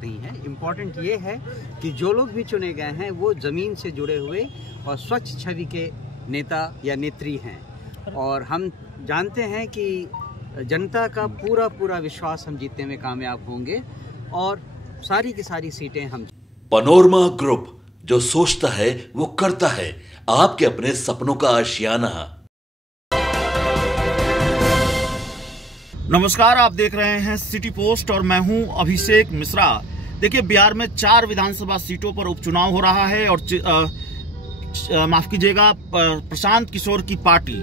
नहीं है। इम्पोर्टेंट ये है कि जो लोग भी चुने गए हैं वो ज़मीन से जुड़े हुए और स्वच्छ छवि के नेता या नेत्री हैं, और हम जानते हैं कि जनता का पूरा विश्वास हम जीतने में कामयाब होंगे और सारी की सारी सीटें हम। पनोरमा ग्रुप, जो सोचता है वो करता है। आपके अपने सपनों का आशियाना। नमस्कार, आप देख रहे हैं सिटी पोस्ट और मैं हूं अभिषेक मिश्रा। देखिए, बिहार में 4 विधानसभा सीटों पर उपचुनाव हो रहा है और माफ कीजिएगा, प्रशांत किशोर की पार्टी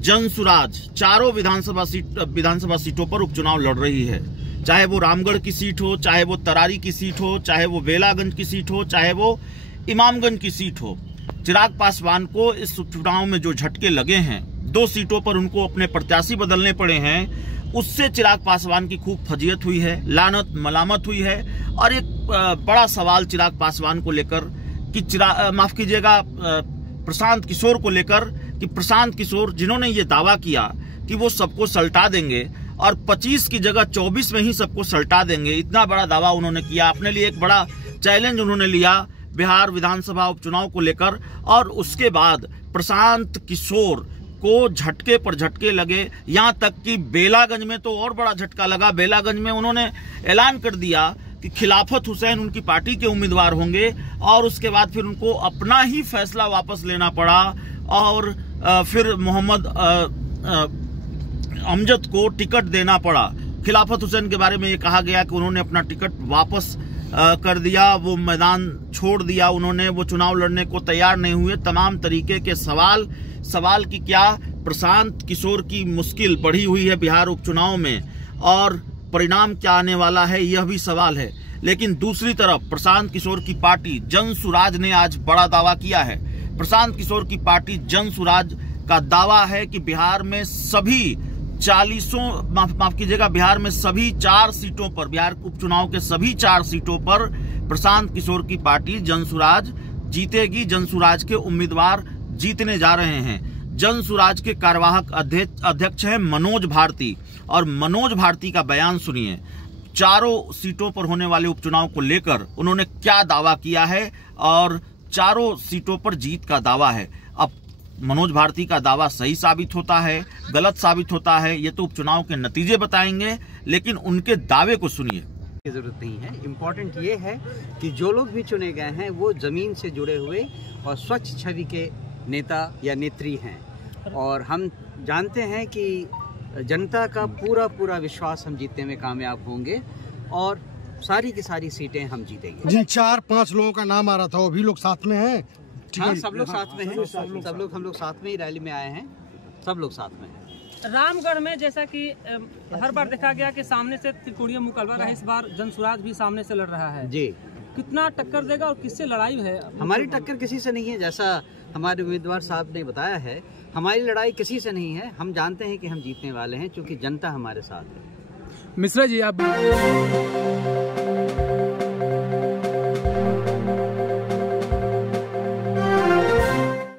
जनसुराज चारों विधानसभा सीटों पर उपचुनाव लड़ रही है। चाहे वो रामगढ़ की सीट हो, चाहे वो तरारी की सीट हो, चाहे वो बेलागंज की सीट हो, चाहे वो इमामगंज की सीट हो। चिराग पासवान को इस उपचुनाव में जो झटके लगे हैं, 2 सीटों पर उनको अपने प्रत्याशी बदलने पड़े हैं, उससे चिराग पासवान की खूब फजीयत हुई है, लानत मलामत हुई है। और एक बड़ा सवाल चिराग पासवान को लेकर कि माफ कीजिएगा, प्रशांत किशोर को लेकर कि प्रशांत किशोर जिन्होंने ये दावा किया कि वो सबको सल्टा देंगे और 25 की जगह 24 में ही सबको सल्टा देंगे, इतना बड़ा दावा उन्होंने किया। अपने लिए एक बड़ा चैलेंज उन्होंने लिया बिहार विधानसभा उपचुनाव को लेकर, और उसके बाद प्रशांत किशोर को झटके पर झटके लगे। यहां तक कि बेलागंज में तो और बड़ा झटका लगा। बेलागंज में उन्होंने ऐलान कर दिया कि खिलाफत हुसैन उनकी पार्टी के उम्मीदवार होंगे, और उसके बाद फिर उनको अपना ही फैसला वापस लेना पड़ा और फिर मोहम्मद अमजद को टिकट देना पड़ा। खिलाफत हुसैन के बारे में ये कहा गया कि उन्होंने अपना टिकट वापस कर दिया, वो मैदान छोड़ दिया, उन्होंने वो चुनाव लड़ने को तैयार नहीं हुए। तमाम तरीके के सवाल की क्या, प्रशांत किशोर की मुश्किल बढ़ी हुई है बिहार उपचुनाव में, और परिणाम क्या आने वाला है यह भी सवाल है। लेकिन दूसरी तरफ प्रशांत किशोर की पार्टी जनसुराज ने आज बड़ा दावा किया है। प्रशांत किशोर की पार्टी जनसुराज का दावा है कि बिहार में सभी 40 माफ कीजिएगा, बिहार में सभी 4 सीटों पर, बिहार उपचुनाव के सभी 4 सीटों पर प्रशांत किशोर की पार्टी जनसुराज जीतेगी। जनसुराज के उम्मीदवार जीतने जा रहे हैं। जनसुराज के कार्यवाहक अध्यक्ष हैं मनोज भारती, और मनोज भारती का बयान सुनिए। चारों सीटों पर होने वाले उपचुनाव को लेकर उन्होंने क्या दावा किया है, और चारों सीटों पर जीत का दावा है। अब मनोज भारती का दावा सही साबित होता है, गलत साबित होता है, ये तो उपचुनाव के नतीजे बताएंगे, लेकिन उनके दावे को सुनिए। की जरूरत नहीं है। इम्पोर्टेंट ये है कि जो लोग भी चुने गए हैं वो ज़मीन से जुड़े हुए और स्वच्छ छवि के नेता या नेत्री हैं, और हम जानते हैं कि जनता का पूरा विश्वास हम जीतने में कामयाब होंगे और सारी की सारी सीटें हम जीतेंगे। जिन 4-5 लोगों का नाम आ रहा था वो भी लोग साथ में हैं? हाँ, सब लोग साथ में हैं। हम लोग साथ में ही रैली में आए हैं, सब लोग साथ में हैं। रामगढ़ में जैसा कि हर बार देखा गया कि सामने से त्रिकोणीय मुकाबला रहा, इस बार जनसुराज भी सामने से लड़ रहा है जी। कितना टक्कर देगा और किससे लड़ाई है? हमारी टक्कर किसी से नहीं है, जैसा हमारे उम्मीदवार साहब ने बताया है। हमारी लड़ाई किसी से नहीं है। हम जानते हैं कि हम जीतने वाले हैं, क्योंकि जनता हमारे साथ है। मिश्रा जी, आप